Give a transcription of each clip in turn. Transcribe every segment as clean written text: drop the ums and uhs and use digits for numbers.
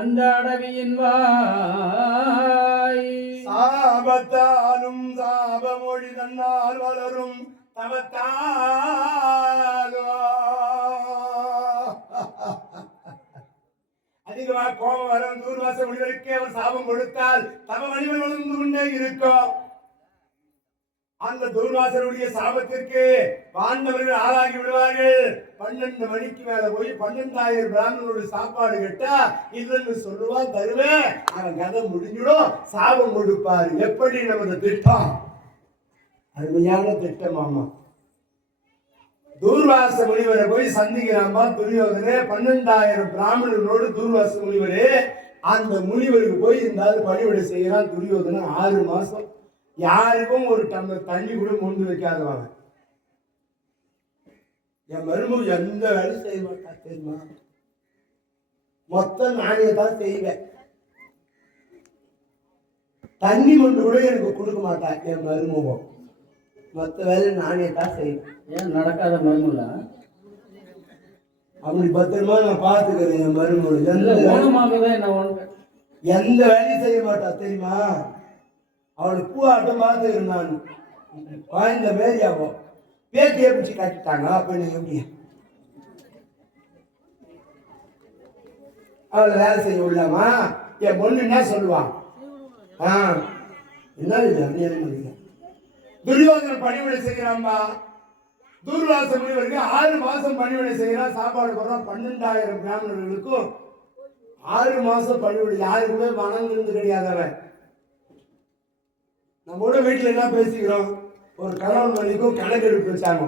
அந்த அடவியின் வாய் சாபத்தாலும் சாபமொழி தன்னால் வளரும் தவத்தாலும் அதிகமா கோபம் வரும் தூர்வாச மொழிகளுக்கே அவர் சாபம் கொடுத்தால் தவ வலிமை வளர்ந்து கொண்டே இருக்கும். அந்த தூர்வாசருடைய சாபத்திற்கு பாண்டவர்கள் ஆளாகி விடுவார்கள். 12 மணிக்கு மேல போய் 12,000 பிராமணனோட சாப்பாடு கேட்டா இல்லைன்னு சொல்லுவான், தருவேன், அவன் கதை முடிஞ்சிடும், சாபம் கொடுப்பாரு. எப்படி நமது திட்டம்? அருமையான திட்டம். ஆமா, தூர்வாச முனிவரை போய் சந்திக்கிறாம்பா துரியோதனே. 12,000 பிராமணர்களோடு தூர்வாச முனிவரே. அந்த முனிவருக்கு போய் இருந்தாலும் பணிவிடை செய்யறான் துரியோதனன். 6 மாசம் யாருக்கும் ஒரு டம்ளர் தண்ணி கூட கொண்டு வைக்காதவாங்க. என் மருமக எந்த வேலை செய்ய மாட்டா தெரியுமா? மொத்தம் நானே தான் செய்வேன். தண்ணி கொண்டு கூட எனக்கு கொடுக்க மாட்டா என் மருமகம். மொத்த வேலை நானே தான் செய்வேன். ஏன் நடக்காத மருமகளா? அப்படி பத்திரமா நான் பார்த்துக்கிறேன் என் மருமகள். எந்த வேலையும் செய்ய மாட்டா தெரியுமா? அவளுக்கு பூவாட்டம் பார்த்துக்கிறேன் நான். வாழ்ந்த மாரி ஆகும். பேத்தியை பிடிச்சி காட்டிட்டாங்க. அப்ப நீங்க எப்படி அவளை வேலை செய்ய விடலாமா? என் பொண்ணு என்ன சொல்லுவான்? என்ன துரியோதனன் பணிவிடை செய்யறான்பா. தூர்வாச முனிவருக்கு 6 மாசம் பணிவிடை செய்யறான். சாப்பாடு போடுறான் 12,000 பிராமணர்களுக்கும். 6 மாசம் பணிவிடை. யாருக்குமே மனம் இருந்து கிடையாதவன். நம்மோட வீட்டுல என்ன பேசிக்கிறோம்? ஒரு கணவன் மணிக்கும் கணக்கெடுப்பு வச்சாங்க.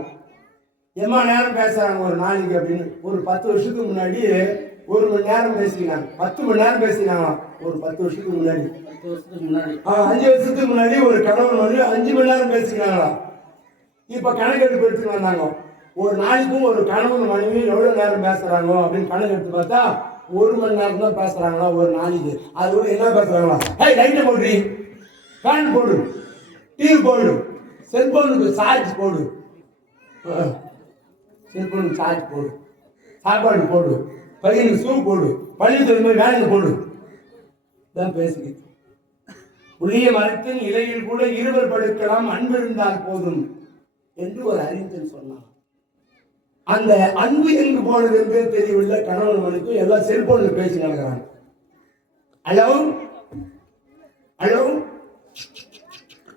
எம்மா நேரம் பேசுறாங்க ஒரு நாளைக்கு அப்படின்னு. ஒரு 10 வருஷத்துக்கு முன்னாடி 1 மணி நேரம் பேசிக்கிறாங்க. 10 மணி நேரம் பேசினாங்க. ஒரு 10 வருஷத்துக்கு முன்னாடி 5 வருஷத்துக்கு முன்னாடி ஒரு கணவன் மணி 5 மணி நேரம் பேசிக்கிறாங்களா. இப்ப கணக்கெடுப்பு எடுத்துட்டு வந்தாங்க. ஒரு நாளைக்கும் ஒரு கணவன் மனைவி எவ்வளவு நேரம் பேசுறாங்க அப்படின்னு கணக்கெடுத்து பார்த்தா 1 மணி நேரம் தான் பேசுறாங்களா ஒரு நாளைக்கு. அது கூட என்ன பேசுறாங்களா? ஹே லைட்டை போடுறீ, ஃபேன் போடு, டிவி போடு, செல்போனுக்கு சார்ஜ் போடு, செல்போனுக்கு சார்ஜ் போடு, சாப்பாடு போடு, பையனுக்கு ஷூ போடு, பள்ளி தொழில் வேலைக்கு போடு தான் பேசுகிறேன். புளிய மரத்தின் இலையில் கூட இருவர் படுக்கலாம், அன்பு இருந்தால் போதும் என்று ஒரு அறிஞர் சொன்னார். அந்த அன்பு எங்கு போனது என்றே தெரியவில்லை. கணவனுக்கு எல்லாம் செல்போன்ல பேசி நடக்கிறாங்க. ஹலோ ஹலோ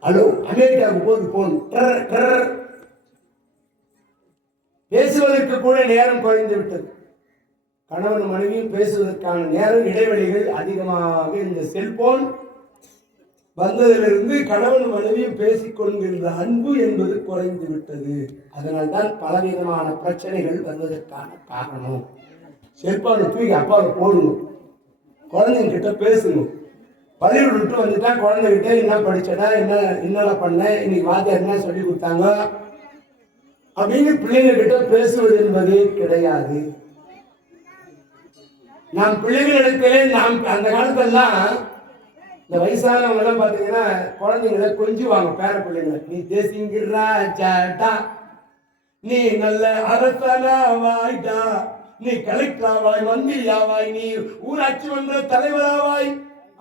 ஹலோ, அமெரிக்காவுக்கு போது போன். பேசுவதற்கு கூட நேரம் குறைந்து விட்டது. கணவன் மனைவியும் பேசுவதற்கான நேரம் இடைவெளிகள் அதிகமாக இந்த செல்போன் வந்ததிலிருந்து கணவன் மனைவியும் பேசிக்கொள்கின்ற அன்பு என்பது குறைந்து விட்டது. அதனால்தான் பலவிதமான பிரச்சனைகள் வந்ததற்கான காரணம். செல்போனை தூக்கி அப்பாவை போடணும், குழந்தைங்க கிட்ட பேசணும். பள்ளிக்கூடம் விட்டு வந்துட்டா குழந்தைகிட்ட என்ன படிச்சடா, என்ன பண்ண, இன்னைக்கு வாத்தியார் என்ன சொல்லி கொடுத்தாங்க அப்படின்னு பிள்ளைங்க கிட்ட பேசுவது என்பதே கிடையாது. நாம் பிள்ளைகளிடத்திலே நாம் அந்த காலத்தெல்லாம் இந்த வயசானவங்க எல்லாம் பாத்தீங்கன்னா குழந்தைங்களை கொஞ்சுவாங்க. பேர பிள்ளைங்களை, நீ தேசிங்கிறா சாட்டா, நீ நல்ல அரசனாவாய்டா, நீ கலெக்டராவாய், மந்திரியாவாய், நீ ஊராட்சி மன்ற தலைவராவாய்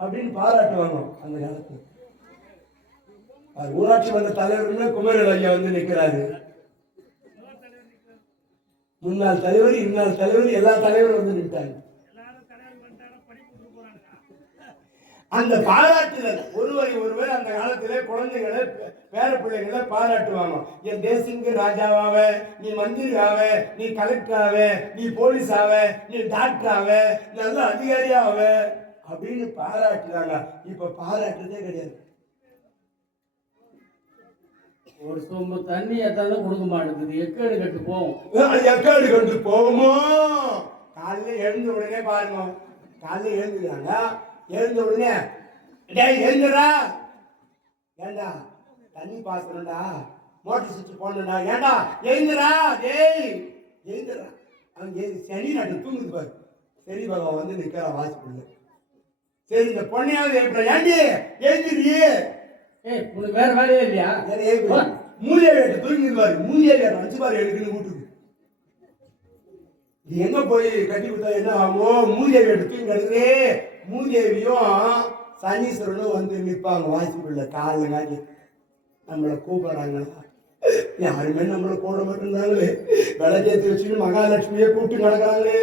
அப்படின்னு பாராட்டுவாங்க அந்த காலத்துல. ஊராட்சி மன்ற தலைவர்னு குமரன் ஐயா வந்து நிற்கிறாரு. முன்னாள் தலைவர், இந்நாள் தலைவர், எல்லா தலைவரும் வந்து நிற்கிறாங்க. அந்த பாராட்டுதல் ஒருவர் அந்த காலத்திலே குழந்தைகளை பேர பிள்ளைகளை பாராட்டுவாங்க. என் தேசிங்கு ராஜாவாவ, நீ மந்திரியாவ, நீ கலெக்டராவ, நீ போலீஸாவ, நீ டாக்டராவ, நல்ல அதிகாரியாவ அப்படின்னு பாராட்டுறாங்க. இப்ப பாராட்டுறதே கிடையாது. ஒரு சொம்பு தண்ணி எத்தாலும் கொடுக்க மாட்டேங்குது. எக்காடு கட்டு போவோம், எக்காடு கட்டு போவோமோ. காலையில எழுந்த உடனே பாருங்க, காலையில எழுந்துக்கிறாங்க. எழுந்த உடனே டேய் எழுந்துடா, ஏண்டா தண்ணி பாசணும்டா, மோட்டர் சுவிட்ச் போடணும்டா, ஏண்டா எழுந்துடா, டேய் எழுந்துடா. அவன் சனி நாட்டு தூங்குது பாரு. சரி பகவான் வந்து நிற்கிறா வாசிப்புள்ள. சரி இந்த பொண்ணையாவது எழுப்புற, ஏண்டி எழுந்துடுறியே, உனக்கு வேற வேலையே இல்லையா? மூலியை வேட்டு தூங்கிது பாரு. மூலியை வேட்டு வச்சு பாரு எடுக்குன்னு வீட்டுக்கு. இது எங்க போய் கட்டி கொடுத்தா என்ன ஆகும்? மூதேவி எடுத்து கிடக்குது. மூதேவியும் சனீஸ்வரனும் வந்து நிற்பாங்க வாசிப்புள்ள காலில் காட்டி நம்மளை கூப்பிடுறாங்களா? யாருமே நம்மளை கூட மாட்டேங்கிறாங்களே. விளக்கேற்றி வச்சுட்டு மகாலட்சுமியை கூப்பிட்டு கிடக்குறாங்களே,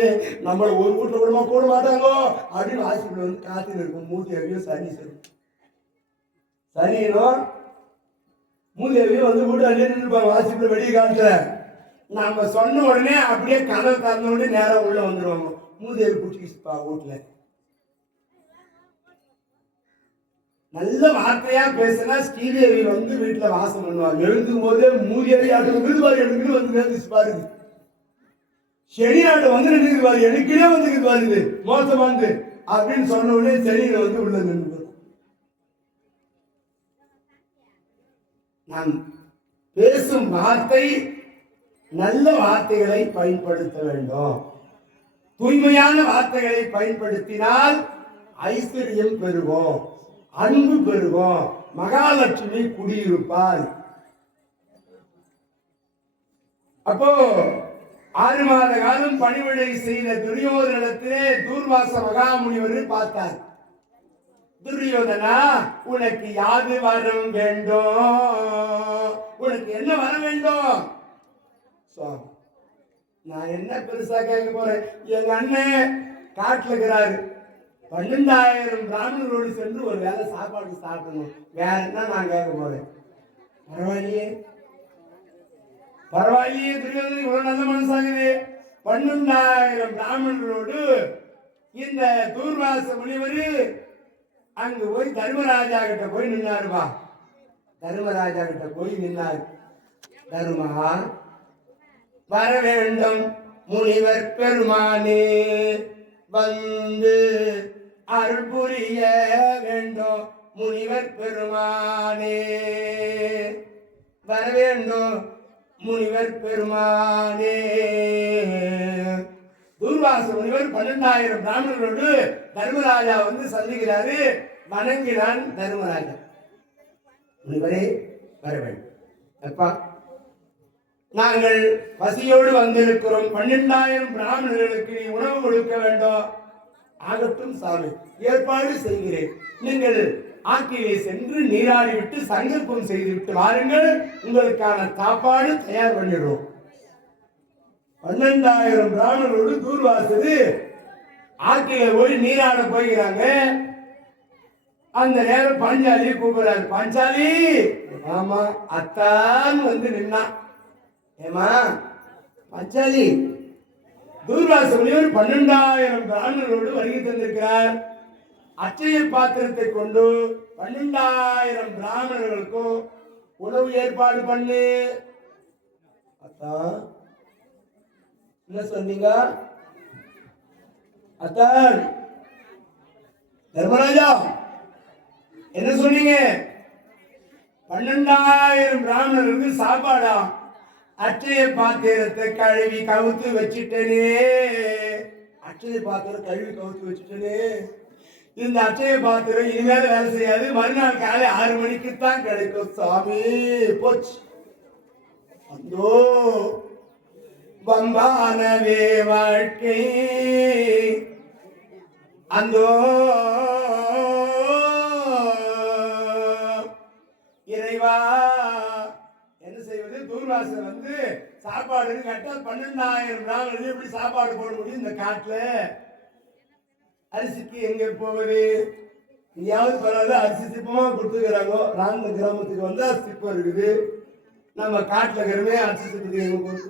நம்மளை ஒரு வீட்டில் கூடமா கூட மாட்டாங்கோ அப்படின்னு வாசிப்புள்ள வந்து காத்துன்னு இருக்கும். மூதேவியும் சனீஸ்வரன் சனியனும் மூதேவியும் வந்து வீட்டு அள்ளி நின்றுப்பாங்க வாசிப்புல வெளியே காட்டுற. நம்ம சொன்ன உடனே அப்படியே கதை திறந்த உடனே நேரம் உள்ள வந்துடுவாங்க. மூதேவி பிடிச்சிப்பா வீட்டுல. நல்ல வார்த்தையா பேசினா ஸ்ரீதேவி வந்து வீட்டுல வாசம் பண்ணுவாங்க. எழுதும் போதே மூதேவி ஆட்டு விருதுபாரு எடுத்துட்டு வந்து நேர்ந்துச்சு பாருது. சனி நாட்டு வந்து நின்றுக்கு பாரு, எனக்குனே வந்து பாருது மோசமானது அப்படின்னு சொன்ன உடனே சனியில வந்து உள்ள நின்று நாம் பேசும் வார்த்தை நல்ல வார்த்தைகளை பயன்படுத்த வேண்டும். தூய்மையான வார்த்தைகளை பயன்படுத்தினால் ஐஸ்வர்யம் பெறுவோம், அன்பு பெறுவோம், மகாலட்சுமி குடியிருப்பாள். அப்போ 6 மாத காலம் பணிவிடை செய்த துரியோதனத்திலே தூர்வாச மகாமுனிவர் பார்த்தார். துரியோதனா, உனக்கு யாது வரம் வேண்டும்? உனக்கு என்ன வர வேண்டும்? நான் என்ன பெருசா கேட்க போறேன்? எங்க அண்ணன் காட்டுல இருக்கிறாரு. 12,000 பிராமணரோடு சென்று ஒரு வேலை சாப்பாடு சாப்பிடணும். வேற என்ன நான் கேட்க போறேன்? பரவாயில்லையே பரவாயில்லையே, துரியோதனன் இவ்வளவு நல்ல மனசாகுது. 12,000 பிராமணரோடு இந்த தூர்வாச முனிவர் அங்கு போய் தர்மராஜா கிட்ட போய் நின்னாருவா. தர்மராஜா கிட்ட போய் நின்னார். தர்மா, வர வேண்டும் முனிவர் பெருமானே, வந்து அருள் புரிய வேண்டும் முனிவர் பெருமானே, வர வேண்டும் முனிவர் பெருமானே. தூர்வாச முனிவர் 12,000 பிராமணர்களோடு தர்மராஜா வந்து சந்திக்கிறாரு. வணங்கினான் தர்மராஜா. முனிவரே வர வேண்டும். அப்பா, நாங்கள் பசியோடு வந்திருக்கிறோம். 12,000 பிராமணர்களுக்கு நீ உணவு கொடுக்க வேண்டும். ஆகட்டும் சாமி, ஏற்பாடு செய்கிறேன். நீங்கள் ஆற்றிலே சென்று நீராடி விட்டு சங்கல்பம் செய்துவிட்டு வாருங்கள், உங்களுக்கான சாப்பாடு தயார் பண்ணிடுவோம். 12,000 பிராமணரோடு தூர்வாசது ஆற்றில போய் நீராட போகிறாங்க. அந்த நேரம் பாஞ்சாலி கூப்பிடுறாரு. பாஞ்சாலி, ஆமா அத்தான் வந்து நின்னா. ஏமா பாஞ்சாலி, தூர்வாச முனிவர் 12,000 பிராமணரோடு வருகை தந்திருக்கிறார். அச்சய பாத்திரத்தை கொண்டு 12,000 பிராமணர்களுக்கும் உணவு ஏற்பாடு பண்ணு. அத்தா என்ன சொன்னீங்க? அத்தான் தர்மராஜா என்ன சொன்னீங்க? 12,000 பிராமணர்களுக்கு சாப்பாடா? அச்சய பாத்திரத்தை கழுவி கவுத்து வச்சுட்டனே. அச்சய பாத்திரம் கழுவி கவுத்து வச்சுட்டனே. இந்த அச்சய பாத்திரம் இனிமேல் வேலை செய்யாது. மறுநாள் காலை 6 மணிக்கு தான் கிடைக்கும். சாமி போச்சு. அந்தோ பம்பானவே வாழ்க்கை, அந்தோ இறைவா என்ன செய்வது? தூர்வாசர் வந்து சாப்பாடுன்னு கேட்டா 12,000 பிராமணர்கள் எப்படி சாப்பாடு போட முடியும்? இந்த காட்டுல அரிசிக்கு எங்க போவது? எங்கேயாவது பரவாயில்ல, அரிசி சிப்பமா கொடுத்துக்கிறாங்க. ராந்த கிராமத்துக்கு வந்து அரிசி சிப்பம் இருக்குது. நம்ம காட்டுல இருக்கிறவே அரிசி சிப்பத்துக்கு எங்க போகுது?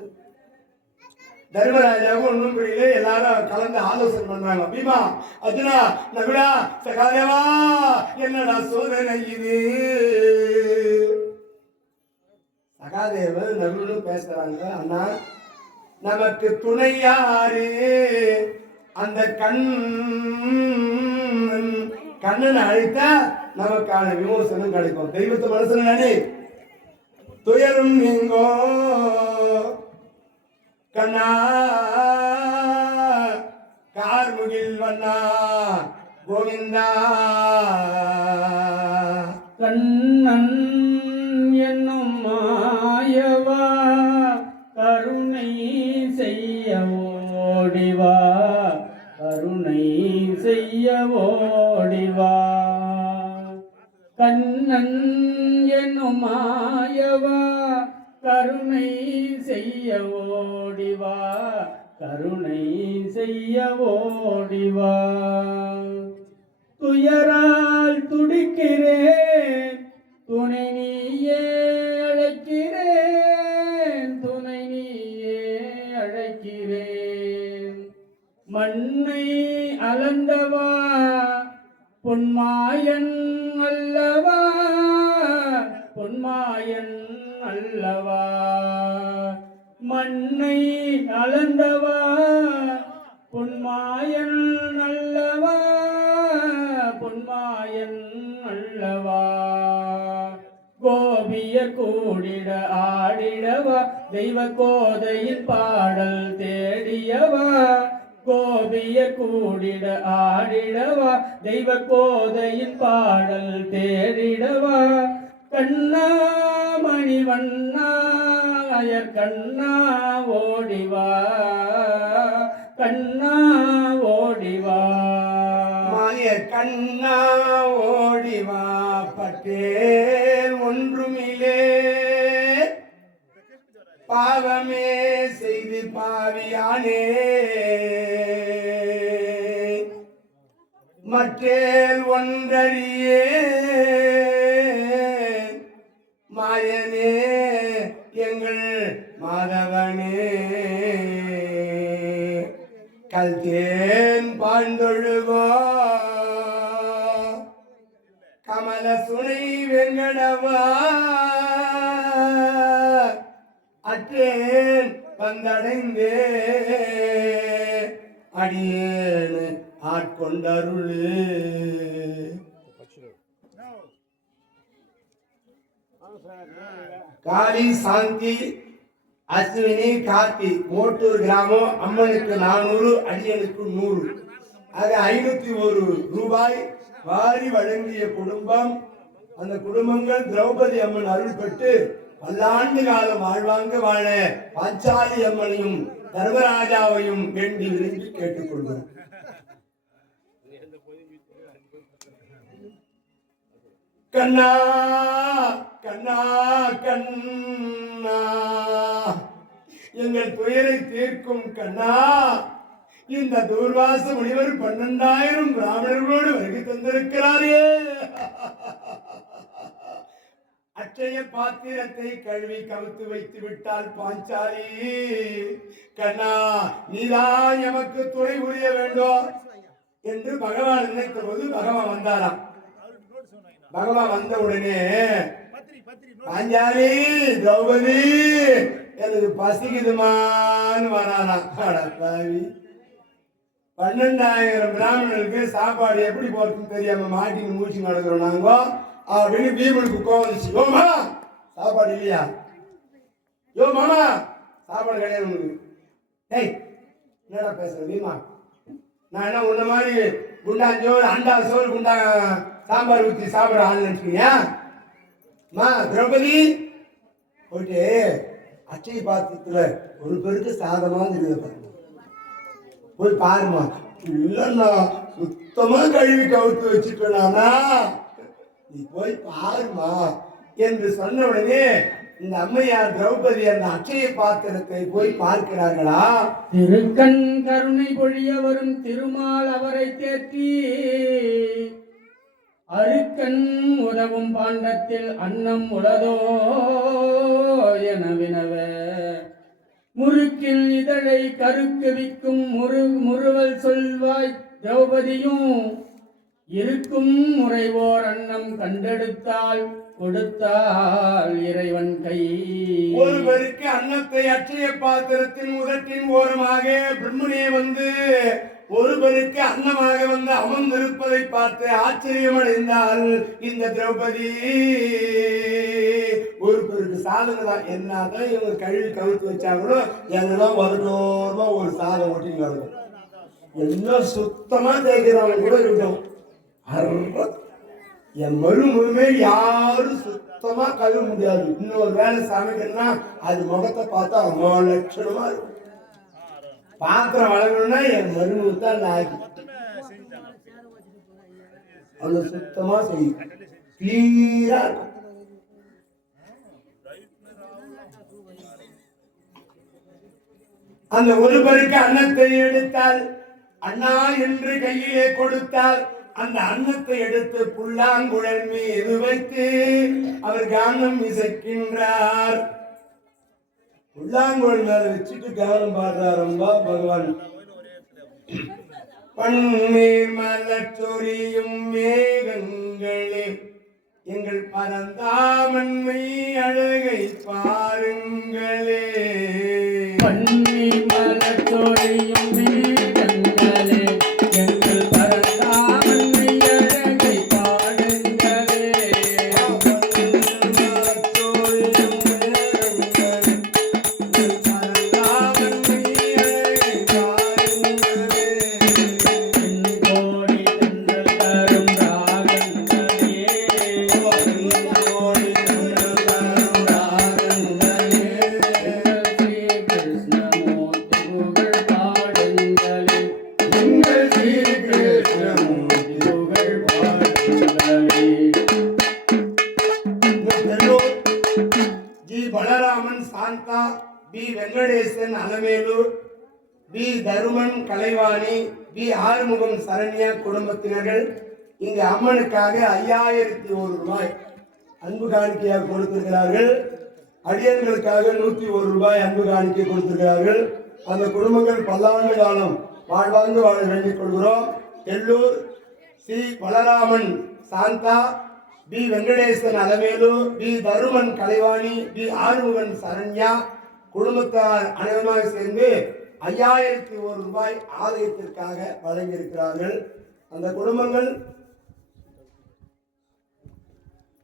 தர்மராஜாவுக்கு ஒன்றும் புரியல. எல்லாரும் கலந்து ஆலோசனை பண்றாங்க. பீமா, அர்ஜுனா, நகுலா, சகாதேவா, என்னடா சோதனை இது? சகாதேவன் நகுலும் பேசுறாங்க. அண்ணா, நமக்கு துணை யாரு? அந்த கண்ணனை அழைத்தா நமக்கான விமோசனம் கிடைக்கும். தெய்வத்தை மனசுல நானே துயரும் நீங்கோ கண்ணா, கார்முகில் வண்ணா கோவிந்தா. கண்ணன் என்னும் மாயவா, கருணை செய்ய ஓடிவா கருணை செய்ய ஓடிவா கண்ணன் என்னும் மாயவா கருணை செய்ய ஓடிவா கருணை செய்ய ஓடிவா துயரால் துடிக்கிறேன் துணை நீயே அழைக்கிறேன் துணை நீயே அழைக்கிறேன் மண்ணை அளந்தவா பொன்மாயன் அல்லவா பொன்மாயன் அல்லவா மண்ணை அளந்தவா பொன்மாயன் அல்லவா பொன்மாயன் அல்லவா கோபியர் கூடிட ஆடிடவா தெய்வ கோதையின் பாடல் தேடியவா கோபியர் கூடிட ஆடிடவா தெய்வ கோதையின் பாடல் தேடிடவா கண்ணா மணிவண்ணாயர் கண்ணா ஓடிவா கண்ணா ஓடிவா மாய கண்ணா ஓடிவா பட்டேல் ஒன்றுமிலே பாவமே செய்து பாவியானே மற்றேல் ஒன்றறியே மாயனே எங்கள் மாதவனே கல்தேன் பாழ்ந்தொழுகோ கமல சுனை வெங்கடவா அற்றேன் வந்தடைந்தே அடியேன் ஆட்கொண்டருளு காளி சாந்தி அஸ்வினி கார்த்தி மோட்டூர் கிராமம் அம்மனுக்கு 400 அடியனுக்கு 100 ஆக 501 ரூபாய் வாரி வழங்கிய குடும்பம். அந்த குடும்பங்கள் திரௌபதி அம்மன் அருள் பெற்று பல்லாண்டு காலம் வாழ்வாங்க வாழ பாஞ்சாலி அம்மனையும் தர்மராஜாவையும் வேண்டி விரும்பி கேட்டுக்கொள்கிறோம். கண்ணா கண்ணா கண்ணா எங்கள் துயரை தீர்க்கும் கண்ணா, இந்த தூர்வாச முனிவர் 12,000 பிராமணர்களோடு வருகை தந்திருக்கிறாரே. அச்சய பாத்திரத்தை கழுவி கவுத்து வைத்து விட்டால் பாஞ்சாலி, கண்ணா நீதான் எமக்கு துணை புரிய வேண்டும் என்று பகவான் நினைத்த போது பகவான் வந்தாராம். பகவான் வந்த உடனே பாஞ்சாலி திரௌபதி எனக்கு பசிக்குதுமான்னு வரானாம். 12,000 பிராமணர்களுக்கு சாப்பாடு எப்படி போறதுன்னு தெரியாம மாட்டின்னு மூச்சு நடக்கிறோம் நாங்க அப்படின்னு பீமனுக்கு கோவம். யோ மாமா சாப்பாடு இல்லையா? யோ மாமா சாப்பாடு கிடையாது உனக்கு. டேய் என்னடா பேசுற பீமா? நான் என்ன உன்ன மாதிரி குண்டாஞ்சோறு அண்டா சோறு குண்டா சாம்பார் ஊற்றி சாப்பிட ஆள் நினைச்சுக்கியா? மா திரௌபதி போயிட்டு அச்சை பாத்திரத்துல ஒரு பேருக்கு சாதமா தெரியுது பாருங்க, போய் பாருமா. இல்லைன்னா சுத்தமா கழுவி கவுத்து வச்சுட்டேனா, நீ போய் பாருமா என்று சொன்ன உடனே இந்த அம்மையார் திரௌபதி அந்த அச்சய பாத்திரத்தை போய் பார்க்கிறார்களா. திருக்கண் கருணை பொழிய வரும் திருமால் அவரை தேற்றி அருக்கண் உதவும் பாண்டத்தில் அன்னம் உளதோ என வினவ, முறுக்கில் இதழை கருக்கு விக்கும் முறுவல் சொல்வாய் திரௌபதியும், இருக்கும் முறைவோர் அன்னம் கண்டெடுத்தால் கொடுத்தால் இறைவன் கை. ஒருவருக்கு அன்னத்தை அச்சய பாத்திரத்தின் உதட்டின் ஓரமாக பிரம்மனே வந்து ஒருவருக்கு அன்னமாக வந்து அமர்ந்திருப்பதை பார்த்து ஆச்சரியமடைந்தால் இந்த திரௌபதி. ஒருவருக்கு சாதனை தான், என்னதான் இவங்க கழுவி கவுத்து வச்சாங்களோ என்னதான் வருடோரமா ஒரு சாதம் ஓட்டிங்க வரும். எல்லாம் சுத்தமா தேய்க்கிறவங்க கூட இருக்கட்டும், என் மருமே யாரும் சுத்தமா கழுவ முடியாது. இன்னொரு வேலை சமைக்கணும்னா அது முகத்தை பார்த்தா லட்சணமா இருக்கும். பாத்திரம் வளரணும்னா என் மருமக தான் லாய்க்கு. அது சுத்தமா செய்யும், கிளீரா இருக்கும். அந்த ஒருவருக்கு அன்னத்தை எடுத்தால், அண்ணா என்று கையிலே கொடுத்தால், அந்த அன்னத்தை எடுத்து புல்லாங்குழல் மீது வைத்து அவர் கானம் இசைக்கின்றார். புல்லாங்குழல் மேல வச்சுட்டு கானம் பாடுறாரும்பா பகவான். பன்னீர் மலர் சொரியும் மேகங்களே, எங்கள் பரந்தாமன்மை அழகை பாருங்களே. பன்னீர் மலர் சொரியும் மேகங்களே, எங்கள் பரந்தாமன்மை அழகை பாடுங்களே. Balaraman Shantha, P Venkatesan Alamelu, P Dharuman Kalaivani, P Arumugam Saranya குடும்பத்தினர்கள் இங்கு அம்மனுக்காக 5001 ரூபாய் அன்பு காணிக்கையாக கொடுத்திருக்கிறார்கள். அடியர்களுக்காக 101 ரூபாய் அன்பு காணிக்கை கொடுத்திருக்கிறார்கள். அந்த குடும்பங்கள் பல்லாண்டு காலம் வாழ்வாங்கு வாழ வேண்டிக் கொள்கிறோம். Ellur C Balaraman Shantha, P Venkatesan Alamelu, P Dharuman Kalaivani, P Arumugan Saranya குடும்பத்தார் அனைவருமாக சேர்ந்து 5001 ரூபாய் ஆலயத்திற்காக வழங்கியிருக்கிறார்கள். அந்த குடும்பங்கள்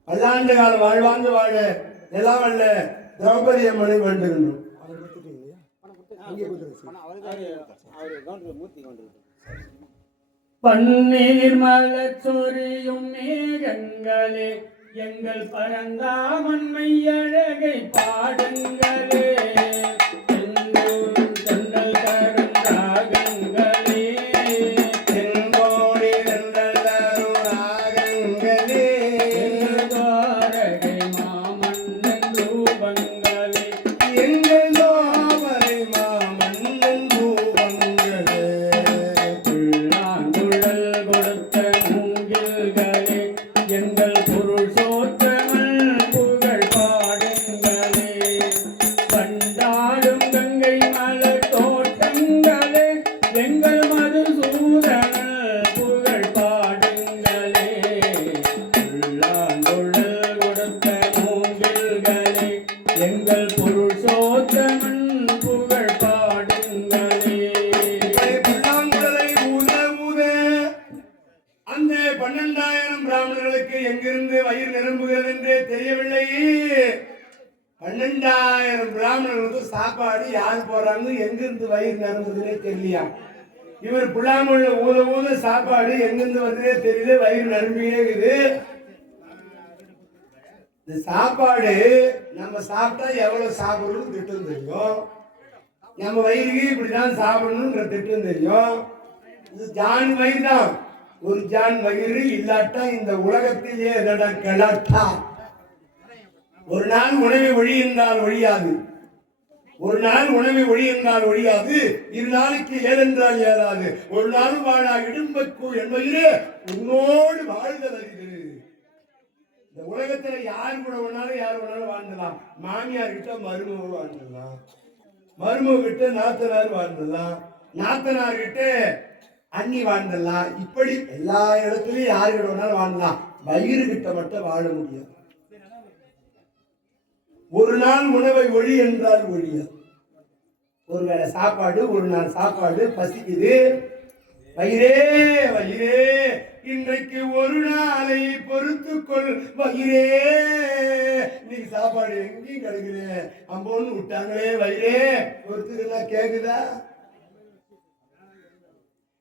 பல்லாண்டு கால வாழ்வாங்கு வாழ நிலாவல்ல திரௌபதி அம்மனை வேண்டுகின்றோம். பன்னீர் மலர் சொரியும் மேகங்களே, எங்கள் பரந்தாமன்மை அழகை பாடுங்களே. தென்றல் தரும் ராகங்களே, தென்கோடி தென்றல் தரும் ராகங்களே, துவாரகை மாமன்னன் ரூபங்களே, எங்கள் தாமரை மாமன்னன் ரூபங்களே, புல்லாங்குழல் கொடுத்த மூங்கில்களே, எங்கள் புருஷோத்தமன் புகழ் பாடுங்களே. கண்டாடும் கங்கை மலர் தோட்டங்களே, எங்கள் மதுசூதனன் புகழ் பாடுங்களே. புல்லாங்குழல் கொடுத்த மூங்கில்களே, எங்கள் புருஷோத்தமன் புகழ் பாடுங்களே. புல்லாங்குழலை ஊத ஊத அந்த 12,000 பிராமணர்களுக்கு எங்கிருந்து வயிறு நிரம்புகிறது என்றே தெரியவில்லை. 12,000 பிராமணர்களுக்கு சாப்பாடு யார் போறாங்க, எங்கிருந்து வயிறு நிரம்புதுன்னே தெரியலையா. இவர் புல்லாங்குழல ஊத ஊத சாப்பாடு எங்கிருந்து வந்ததே தெரியல, வயிறு நிரம்பியே இருக்குது. இந்த சாப்பாடு நம்ம சாப்பிட்டா எவ்வளவு சாப்பிடணும்னு திட்டம் தெரியும், நம்ம வயிறுக்கு இப்படிதான் சாப்பிடணும்ன்ற திட்டம் தெரியும். இது ஜான் வயிறு தான், ஒரு ஜான் வயிறு இல்லாட்டா இந்த உலகத்திலே கலாட்டா. ஒரு நாள் உணவை ஒழி என்றால் ஒழியாது, ஒரு நாள் உணவை ஒழி என்றால் ஒழியாது, 2 நாளைக்கு ஏதென்றால் ஏதாவது, ஒரு நாள் வாழா இடும்பக்கு என்பதிலே உன்னோடு வாழ்தல் அறிது. இந்த உலகத்துல யார் கூட வேணாலும் யார் வேணாலும் வாழ்ந்துடலாம். மாமியார் கிட்ட மருமக வாழ்ந்துடலாம், மருமக கிட்ட நாத்தனார் வாழ்ந்துடலாம், நாத்தனார் கிட்ட அண்ணி வாழ்ந்துடலாம். இப்படி எல்லா இடத்துலயும் யாரு கிட்ட வேணாலும் வாழ்ந்தலாம், வயிறு கிட்ட மட்டும் வாழ முடியாது. ஒரு நாள் உணவை ஒழி என்றால் ஒழியாது. ஒருவேளை சாப்பாடு, ஒரு நாள் சாப்பாடு, பசிக்குது, வயிறே வயிறே இன்றைக்கு ஒரு நாளை பொறுத்துக்கொள் வயிறே. நீ சாப்பாடு எங்கேயும் கிடைக்குது, அம்போன்னு விட்டாங்களே, வயிறே பொறுத்துக்கலாம். கேக்குதா?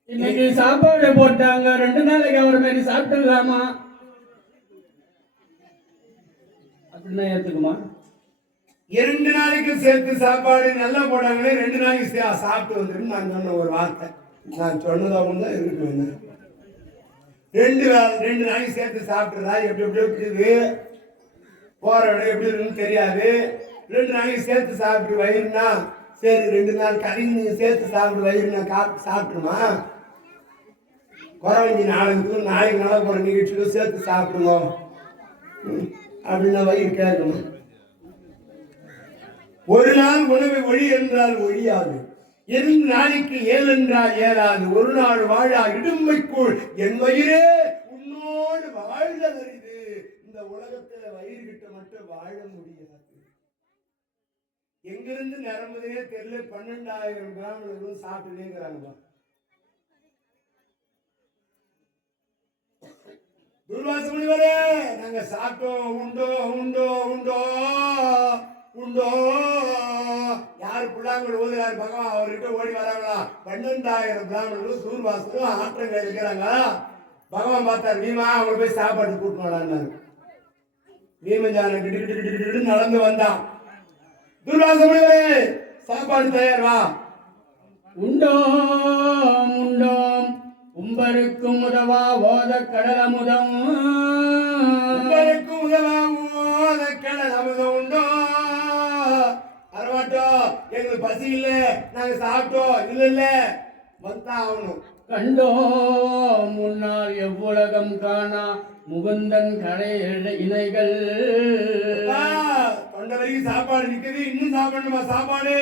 இன்னைக்கு சாப்பாடு போட்டாங்க, 2 நாளைக்கு அவர் மாதிரி சாப்பிட்டுலாமா அப்படின்னா ஏத்துக்குமா? 2 நாளைக்கு சேர்த்து சாப்பாடு நல்லா போட்டாங்களே 2 நாளைக்கு சாப்பிட்டு வந்துடும் நான் சொன்ன ஒரு வார்த்தை. நான் சொன்னதாகவும் தான் இருக்கணும். 2 நாளைக்கு சேர்த்து சாப்பிட்டுறா எப்படி எப்படி இருக்குது போற இடம் எப்படி இருக்குன்னு தெரியாது. 2 நாளைக்கு சேர்த்து சாப்பிட்டு வயிறுனா சரி 2 நாள் கறிங்க நீங்க சேர்த்து சாப்பிட்டு வயிறுனா சாப்பிட்டுமா குறவஞ்சி நாளைக்கு நடக்க போற நிகழ்ச்சிக்கும் சேர்த்து சாப்பிடுவோம் அப்படின்னா வயிறு கேட்கணும். ஒரு நாள் உணவு ஒழி என்றால் ஒழியாது, 2 நாளைக்கு 7 என்றால் ஏறாது. ஒரு நாள் வாழா இடும்பைக்குள் என் வயிறே உன்னோடு வாழ்ந்ததறிது. இந்த உலகத்துல வயிறு கிட்ட மட்டும் வாழ முடியாது. எங்கிருந்து நிரம்புதே தெரியல. 12,000 பிராமணர்களும் சாப்பிட்டுட்டே இருக்கிறாங்க. துர்வாச முனிவரே நாங்க சாப்பிட்டோம் உண்டோ உண்டோ உண்டோ உண்டோ. யார் புல்லாங்குழல் ஊதுறாரு பகவான் அவர்கிட்ட ஓடி வராங்களா. 12,000 பிராமணர்களும் சூர்வாசனும் ஆற்றங்கள் இருக்கிறாங்க. பகவான் பார்த்தார் பீமா அவங்க போய் சாப்பாடு கூட்டிட்டு வரான்னாரு. பீமஞ்சான கிட்டு நடந்து வந்தான். துர்வாச முனிவரே சாப்பாடு தயார் வா. உண்டோம் உண்டோம் உம்பருக்கும் உதவா ஓத கடலமுதம். உம்பருக்கும் உதவா ஓத கடலமுதம் உண்டோ. வரமாட்டோம் எங்களுக்கு பசி இல்ல நாங்க சாப்பிட்டோம் இல்ல வந்தா ஆகணும். கண்டோம் முன்னால் எவ்வுலகம் காணா முகுந்தன் கடை இணைகள். தொண்டை வரைக்கும் சாப்பாடு நிக்குது இன்னும் சாப்பிடணுமா சாப்பாடு.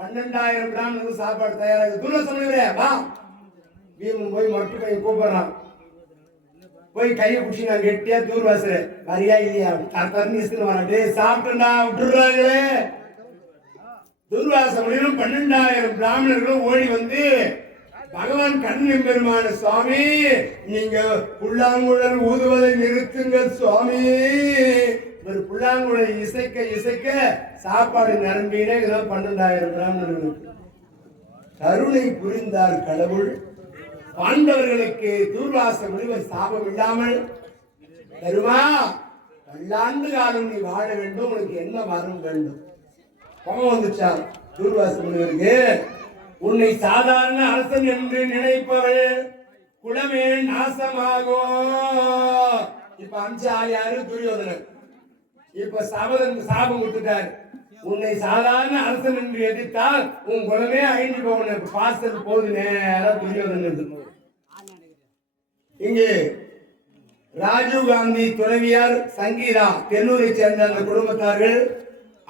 12,000 பிராமணருக்கு சாப்பாடு தயாராகுது. துர்வாச முனிவரே வா. பீமன் போய் மொட்டை பையன் கூப்பிடுறான். போய் கையை பிடிச்சி நான் கெட்டியா தூர்வாசரு வரியா இல்லையா தரணிஸ்து வராட்டே சாப்பிட்டுடா விட்டுறாங்களே. துர்வாச முனிவரும் 12,000 பிராமணர்களும் ஓடி வந்து பகவான் கண்ணன் பெருமான சுவாமி நீங்க புல்லாங்குழல் ஊதுவதை நிறுத்துங்க சுவாமி. ஒரு புல்லாங்குழல் இசைக்க இசைக்க சாப்பாடு நிரம்பினே 12,000 பிராமணர்களுக்கு கருணை புரிந்தார் கடவுள். பாண்டவர்களுக்கு துர்வாச முனிவர் சாபம் இல்லாமல் தருமா 10 காலம் நீ வாழ வேண்டும் உனக்கு என்ன வரம் வேண்டும். கோபம் வந்துச்சார் துர்வாச முனிவருக்கு. உன்னை சாதாரண அரசன் என்று நினைப்பவள் குலமே நாசமாகும். இப்ப அம்சா யாரு துரியோதனன். இப்ப சாபம் கொடுத்துட்டார். உன்னை சாதாரண அரசன் என்று எதிர்த்தால் உன் குலமே அழிஞ்சு போன பாசல் போது நேரம் துரியோதனன். இங்கே ராஜீவ் காந்தி துணைவியார் சங்கீதா தென்னூரை சேர்ந்த அந்த குடும்பத்தார்கள்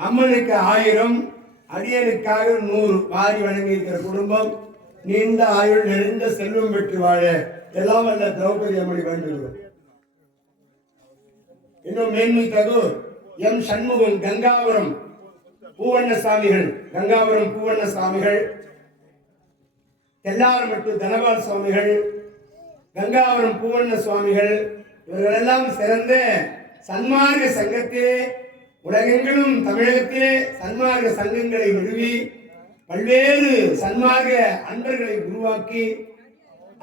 அம்மனுக்கு 1000 அடியனுக்காக 100 வாரி வழங்கி இருக்கிற குடும்பம். நீண்ட ஆயுள் நிறைந்த செல்வம் பெற்று வாழ எல்லாம் வல்ல திரௌபதி அம்மனை வேண்டுகிறோம். இன்னும் மேன்மை தகு எம் சண்முகம் கங்காபுரம் பூவண்ண சாமிகள் தெல்லாரமட்டு தனபால் சுவாமிகள் கங்காபுரம் பூவண்ண சுவாமிகள் இவர்களெல்லாம் சிறந்த சன்மார்க்க சங்கத்திலே உலகெங்கிலும் தமிழகத்திலே சன்மார்க்க சங்கங்களை நிறுவி பல்வேறு சன்மார்க்க அன்பர்களை உருவாக்கி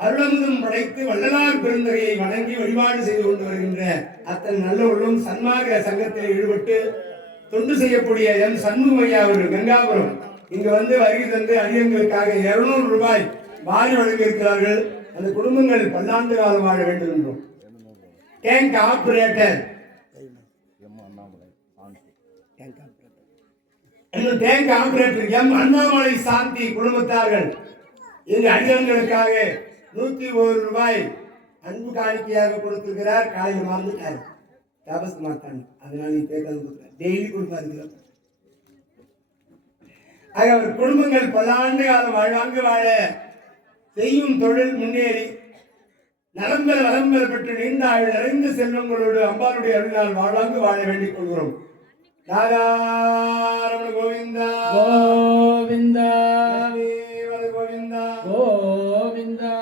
அருளமுதம் படைத்து வள்ளலார் பெருந்தகையை வணங்கி வழிபாடு செய்து கொண்டு வருகின்ற அத்தனை நல்ல உள்ளம் சன்மார்க்க சங்கத்தில் ஈடுபட்டு தொண்டு செய்யக்கூடிய எம் சண்முகையா அவர்கள் கங்காபுரம் இங்கு வந்து வருகை தந்து அடியங்களுக்காக 200 ரூபாய் வாரி வழங்கி இருக்கிறார்கள். அந்த குடும்பங்கள் 10 ஆண்டு காலம் வாழ வேண்டும் என்றும். டேங்க் ஆபரேட்டர் எம் அண்ணாமலை சாந்தி குடும்பத்தார்கள் இந்த அடியங்களுக்காக 101 ரூபாய் அன்பு காணிக்கையாக கொடுத்திருக்கிறார். காலையில் மறந்துட்டார் தபஸ் மாத்தாங்க. அதனால நீ கேட்க டெய்லி கொடுப்பாரு. ஆக அவர் குடும்பங்கள் 10 ஆண்டு காலம் வாழ்வாங்கு வாழ செய்யும் தொழில் முன்னேறி நலம்பெற வளம்பெற பெற்று நீண்ட ஆயுள் நிறைந்த செல்வங்களோடு அம்பாளுடைய அருளால் வாழ்வாங்கு வாழ வேண்டிக் கொள்கிறோம். ராதாரமண கோவிந்தா கோவிந்தா கோவிந்தா கோவிந்தா.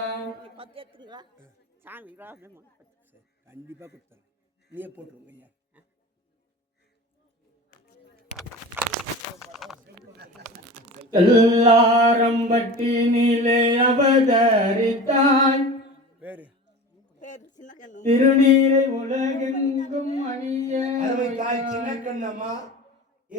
கண்டிப்பா கொடுத்தாங்க. நீயே போட்டுருங்க ஐயா. எல்லாரம்பட்டினிலே அவதரித்தாய் திருநீரை உலகெங்கும் அணிய தாய் சின்ன கண்ணம்மா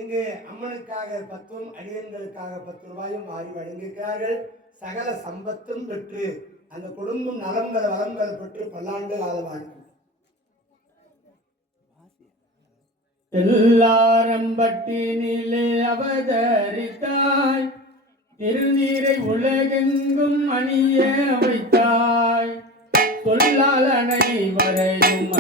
இங்கு அம்மனுக்காக 10 அடியன்களுக்காக 10 ரூபாயும் வாரி வழங்கியிருக்கிறார்கள். சகல சம்பத்தும் பெற்று அந்த குடும்பம் நலங்கள் வளங்கள் பெற்று பல்லாண்டு காலமாகும். எல்லாரம்பட்டினிலே அவதரித்தாய், திருநீரை உலகெங்கும் அணிய வைத்தாய், சொல்லால் அனைவரையும்